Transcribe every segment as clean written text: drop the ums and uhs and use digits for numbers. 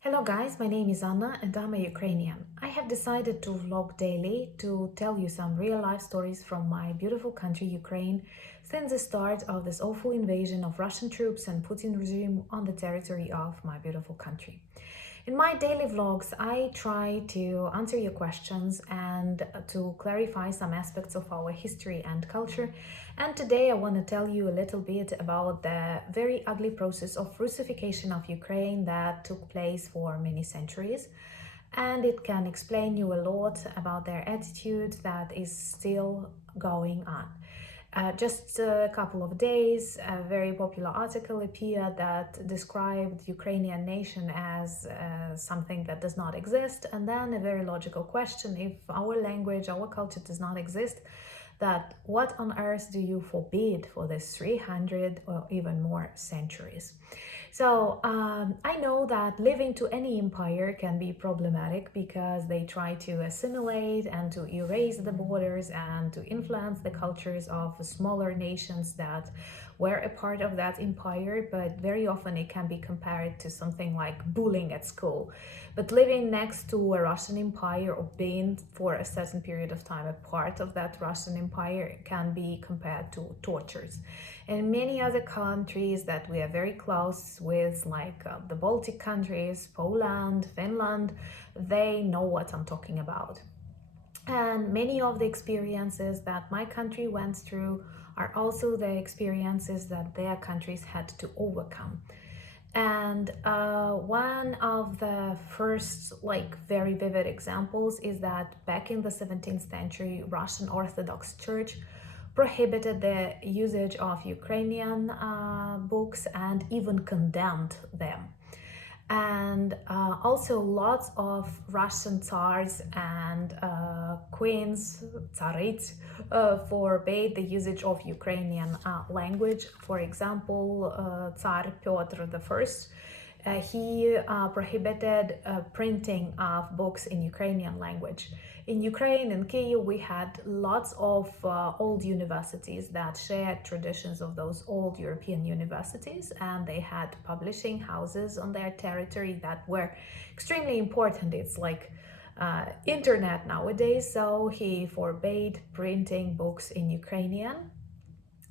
Hello guys, my name is Anna and I'm a Ukrainian. I have decided to vlog daily to tell you some real life stories from my beautiful country Ukraine since the start of this awful invasion of Russian troops and Putin regime on the territory of my beautiful country. In my daily vlogs, I try to answer your questions and to clarify some aspects of our history and culture. And today I want to tell you a little bit about the very ugly process of Russification of Ukraine that took place for many centuries. And it can explain you a lot about their attitude that is still going on. Just a couple of days, a very popular article appeared that described Ukrainian nation as something that does not exist, and then a very logical question: if our language, our culture does not exist, that what on earth do you forbid for this 300 or even more centuries? So I know that living to any empire can be problematic because they try to assimilate and to erase the borders and to influence the cultures of smaller nations that were a part of that empire, but very often it can be compared to something like bullying at school. But living next to a Russian empire or being for a certain period of time a part of that Russian empire can be compared to tortures. And many other countries that we are very close with, like the Baltic countries, Poland, Finland, they know what I'm talking about. And many of the experiences that my country went through are also the experiences that their countries had to overcome. And one of the first, very vivid examples is that back in the 17th century, Russian Orthodox Church prohibited the usage of Ukrainian books and even condemned them. And also lots of Russian tsars and queens, tsarits, forbade the usage of Ukrainian language. For example, Tsar Pyotr I, he prohibited printing of books in Ukrainian language. In Ukraine, in Kyiv, we had lots of old universities that shared traditions of those old European universities, and they had publishing houses on their territory that were extremely important. It's like internet nowadays, so he forbade printing books in Ukrainian.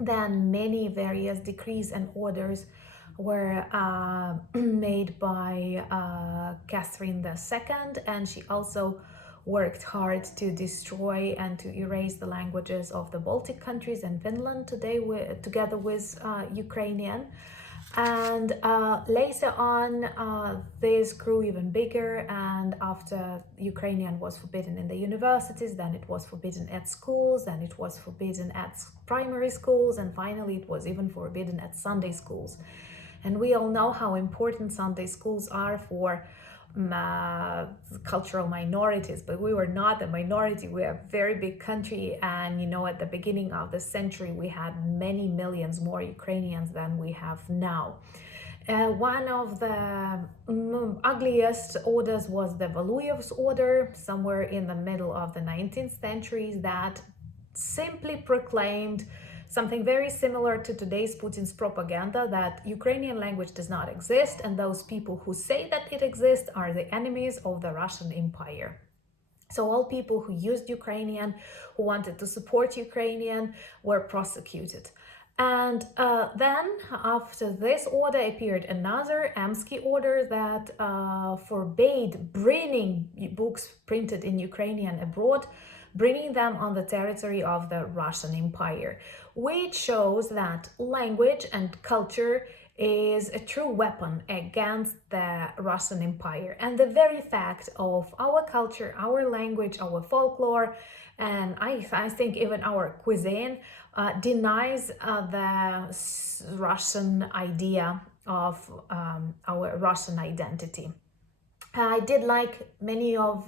Then many various decrees and orders were made by Catherine II, and she also worked hard to destroy and to erase the languages of the Baltic countries and Finland today together with Ukrainian. And later on, this grew even bigger, and after Ukrainian was forbidden in the universities, then it was forbidden at schools, then it was forbidden at primary schools, and finally it was even forbidden at Sunday schools. And we all know how important Sunday schools are for cultural minorities, but we were not a minority. We are a very big country, and at the beginning of the century we had many millions more Ukrainians than we have now. One of the ugliest orders was the Valuyev's order, somewhere in the middle of the 19th century, that simply proclaimed something very similar to today's Putin's propaganda, that Ukrainian language does not exist, and those people who say that it exists are the enemies of the Russian Empire. So all people who used Ukrainian, who wanted to support Ukrainian, were prosecuted. And then after this order appeared another Emsky order that forbade bringing books printed in Ukrainian abroad, bringing them on the territory of the Russian Empire, which shows that language and culture is a true weapon against the Russian Empire. And the very fact of our culture, our language, our folklore, and I think even our cuisine denies the Russian idea of our Russian identity. I did like many of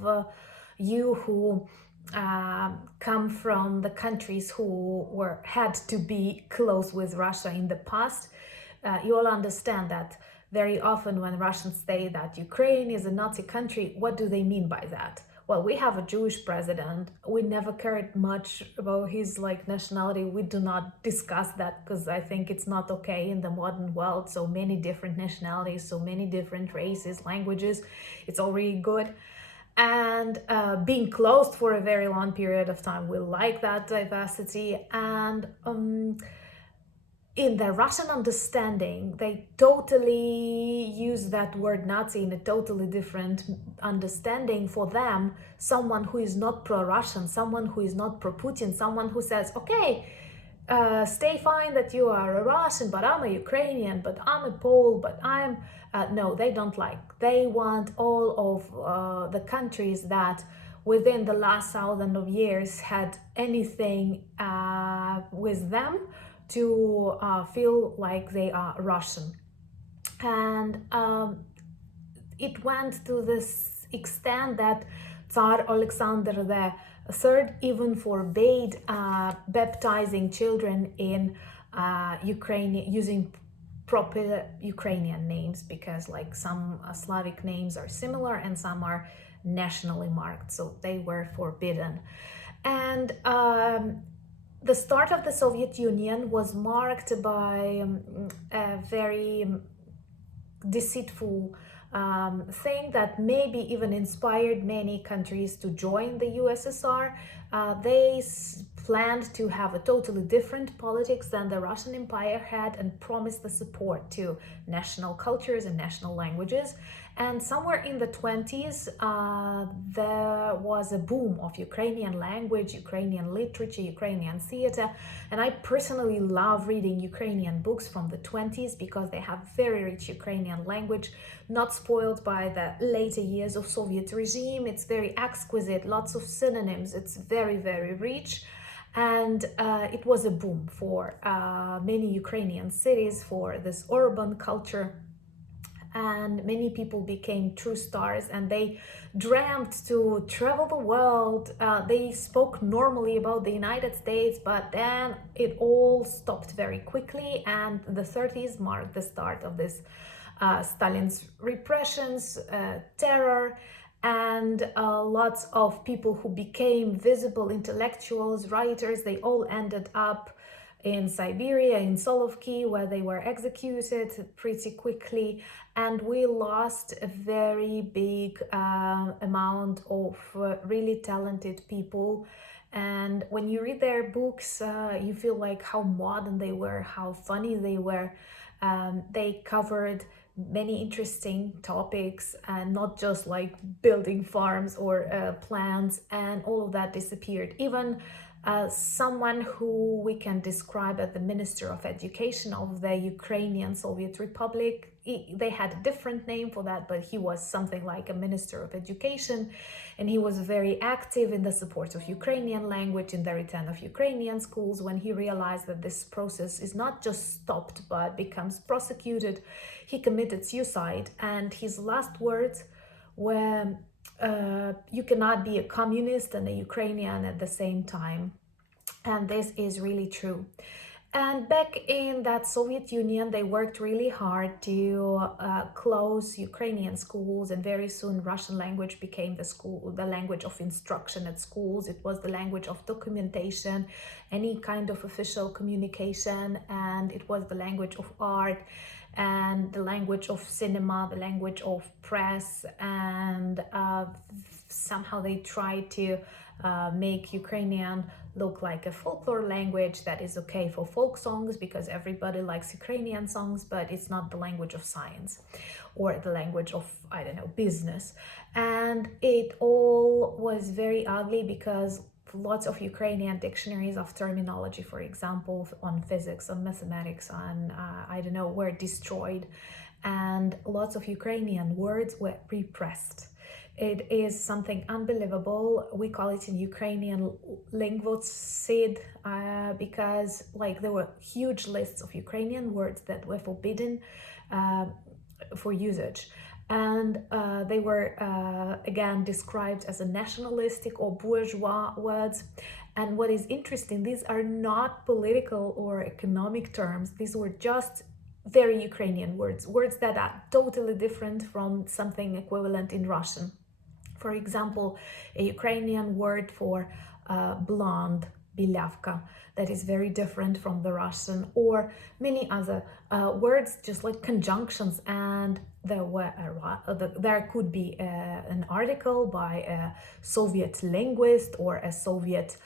you who come from the countries who had to be close with Russia in the past. You all understand that very often when Russians say that Ukraine is a Nazi country, what do they mean by that? well, we have a Jewish president. We never cared much about his nationality. We do not discuss that because I think it's not okay in the modern world. So many different nationalities, so many different races, languages. It's already good. And being closed for a very long period of time, we like that diversity. And in the Russian understanding, they totally use that word Nazi in a totally different understanding. For them, someone who is not pro-Russian, someone who is not pro-Putin, someone who says, okay, stay fine that you are a Russian, but I'm a Ukrainian, but I'm a Pole, but I'm... no, they don't like. They want all of the countries that within the last 1,000 of years had anything with them to feel like they are Russian. And it went to this extent that Tsar Alexander III even forbade baptizing children in Ukrainian, using proper Ukrainian names, because some Slavic names are similar and some are nationally marked, so they were forbidden. And the start of the Soviet Union was marked by a very deceitful thing that maybe even inspired many countries to join the USSR. They planned to have a totally different politics than the Russian Empire had and promised the support to national cultures and national languages. And somewhere in the 20s, there was a boom of Ukrainian language, Ukrainian literature, Ukrainian theater. And I personally love reading Ukrainian books from the 20s because they have very rich Ukrainian language, not spoiled by the later years of Soviet regime. It's very exquisite, lots of synonyms. It's very, very rich. And it was a boom for many Ukrainian cities, for this urban culture. And many people became true stars, and they dreamt to travel the world. They spoke normally about the United States, but then it all stopped very quickly, and the 30s marked the start of this Stalin's repressions, terror, and lots of people who became visible intellectuals, writers, they all ended up in Siberia, in Solovki, where they were executed pretty quickly. And we lost a very big amount of really talented people. And when you read their books, you feel like how modern they were, how funny they were. They covered many interesting topics, and not just like building farms or plants, and all of that disappeared. Even someone who we can describe as the Minister of Education of the Ukrainian Soviet Republic. They had a different name for that, but he was something like a Minister of Education, and he was very active in the support of Ukrainian language, in the return of Ukrainian schools. When he realized that this process is not just stopped but becomes prosecuted, he committed suicide, and his last words were, you cannot be a communist and a Ukrainian at the same time. And this is really true. And back in that Soviet Union, they worked really hard to close Ukrainian schools, and very soon Russian language became the language of instruction at schools. It was the language of documentation, any kind of official communication, and it was the language of art, and the language of cinema, the language of press. And somehow they tried to make Ukrainian look like a folklore language that is okay for folk songs, because everybody likes Ukrainian songs, but it's not the language of science or the language of, I don't know, business. And it all was very ugly, because lots of Ukrainian dictionaries of terminology, for example, on physics, on mathematics, on, I don't know, were destroyed. And lots of Ukrainian words were repressed. It is something unbelievable. We call it in Ukrainian linguocid, because there were huge lists of Ukrainian words that were forbidden for usage. And they were again described as a nationalistic or bourgeois words. And what is interesting, these are not political or economic terms. These were just very Ukrainian words that are totally different from something equivalent in Russian. For example, a Ukrainian word for blonde, bilavka, that is very different from the Russian, or many other words, just like conjunctions. And there could be an article by a Soviet linguist or a Soviet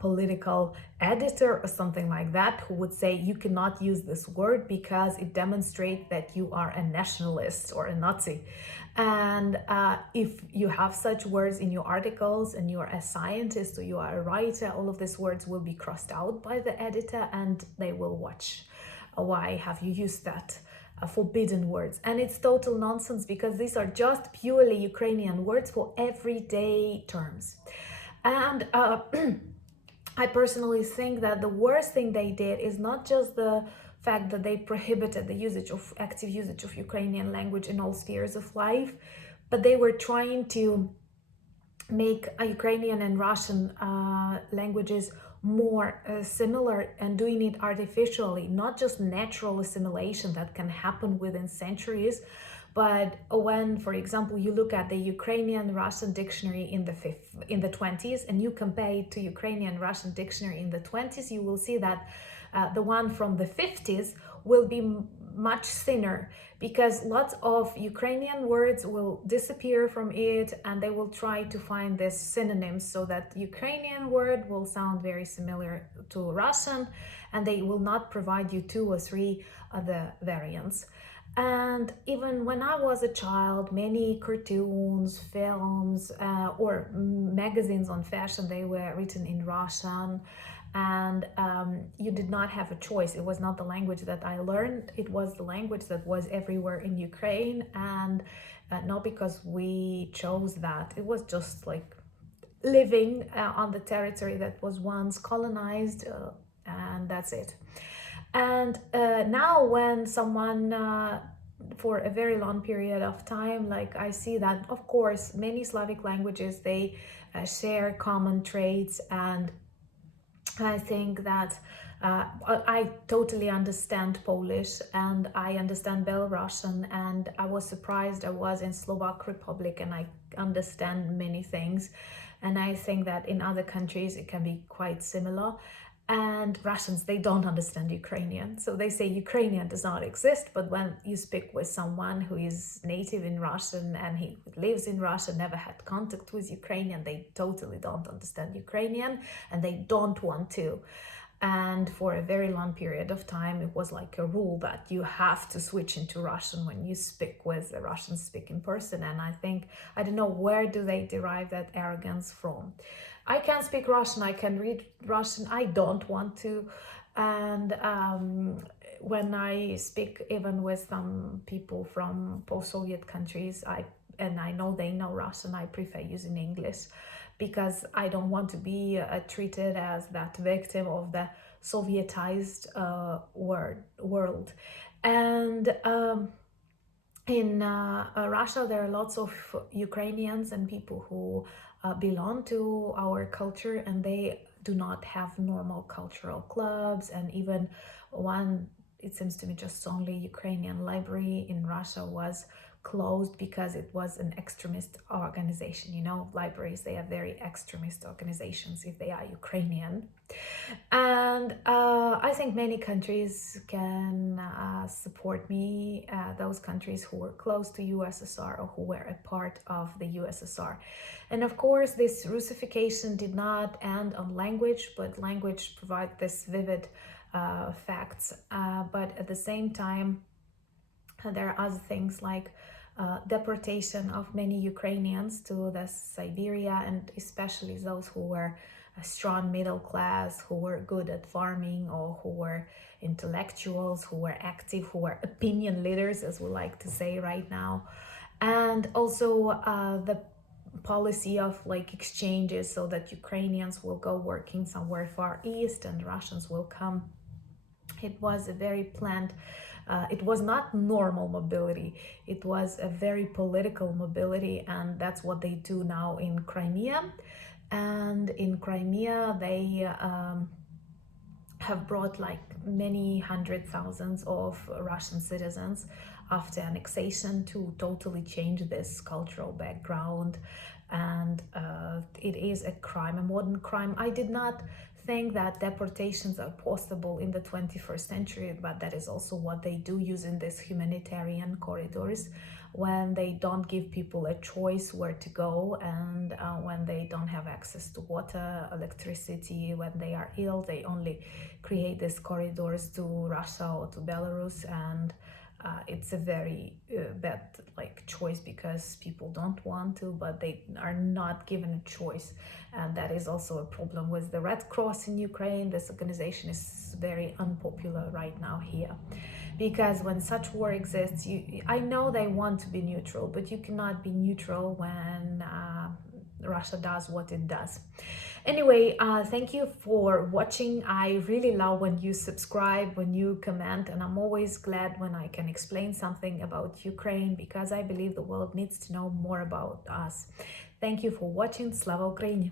political editor or something like that, who would say you cannot use this word because it demonstrates that you are a nationalist or a Nazi. And if you have such words in your articles and you're a scientist or you are a writer, all of these words will be crossed out by the editor and they will watch. Why have you used that? Forbidden words. And it's total nonsense, because these are just purely Ukrainian words for everyday terms. And I personally think that the worst thing they did is not just the fact that they prohibited the active usage of Ukrainian language in all spheres of life, but they were trying to make Ukrainian and Russian languages more similar, and doing it artificially, not just natural assimilation that can happen within centuries. But when, for example, you look at the Ukrainian-Russian dictionary in the 20s and you compare it to Ukrainian-Russian dictionary in the 20s, you will see that the one from the 50s will be much thinner, because lots of Ukrainian words will disappear from it and they will try to find this synonyms, so that Ukrainian word will sound very similar to Russian and they will not provide you 2 or 3 other variants. And even when I was a child, many cartoons, films, or magazines on fashion, they were written in Russian. And you did not have a choice. It was not the language that I learned. It was the language that was everywhere in Ukraine. And not because we chose that. It was just like living on the territory that was once colonized, and that's it. And now when someone for a very long period of time, like I see that, of course, many Slavic languages, they share common traits. And I think that I totally understand Polish and I understand Belarusian, and I was surprised. I was in Slovak Republic and I understand many things. And I think that in other countries it can be quite similar. And Russians, they don't understand Ukrainian. So they say Ukrainian does not exist. But when you speak with someone who is native in Russian and he lives in Russia, never had contact with Ukrainian, they totally don't understand Ukrainian and they don't want to. And for a very long period of time, it was like a rule that you have to switch into Russian when you speak with a Russian-speaking person. And I think, I don't know, where do they derive that arrogance from? I can speak Russian, I can read Russian, I don't want to. And when I speak even with some people from post-Soviet countries, and I know they know Russian, I prefer using English, because I don't want to be treated as that victim of the Sovietized world. And in Russia, there are lots of Ukrainians and people who belong to our culture, and they do not have normal cultural clubs. And even one, it seems to me, just only Ukrainian library in Russia was closed because it was an extremist organization. You know, libraries, they are very extremist organizations if they are Ukrainian. And I think many countries can support me, those countries who were close to USSR or who were a part of the USSR. And of course, this Russification did not end on language, but language provides this vivid facts. But at the same time, there are other things like deportation of many Ukrainians to the Siberia, and especially those who were a strong middle class, who were good at farming, or who were intellectuals, who were active, who were opinion leaders, as we like to say right now. And also the policy of like exchanges, so that Ukrainians will go working somewhere far east and Russians will come. It was a very planned, it was not normal mobility, it was a very political mobility, and that's what they do now in Crimea. And in Crimea, they have brought like many hundred thousands of Russian citizens after annexation to totally change this cultural background. And it is a crime, a modern crime. I did not think that deportations are possible in the 21st century, but that is also what they do, using these humanitarian corridors when they don't give people a choice where to go, and when they don't have access to water, electricity, when they are ill, they only create these corridors to Russia or to Belarus. And it's a very bad choice, because people don't want to, but they are not given a choice. And that is also a problem with the Red Cross in Ukraine. This organization is very unpopular right now here, because when such war exists, I know they want to be neutral, but you cannot be neutral when Russia does what it does. Anyway, thank you for watching. I really love when you subscribe, when you comment, and I'm always glad when I can explain something about Ukraine, because I believe the world needs to know more about us. Thank you for watching. Slava Ukraini!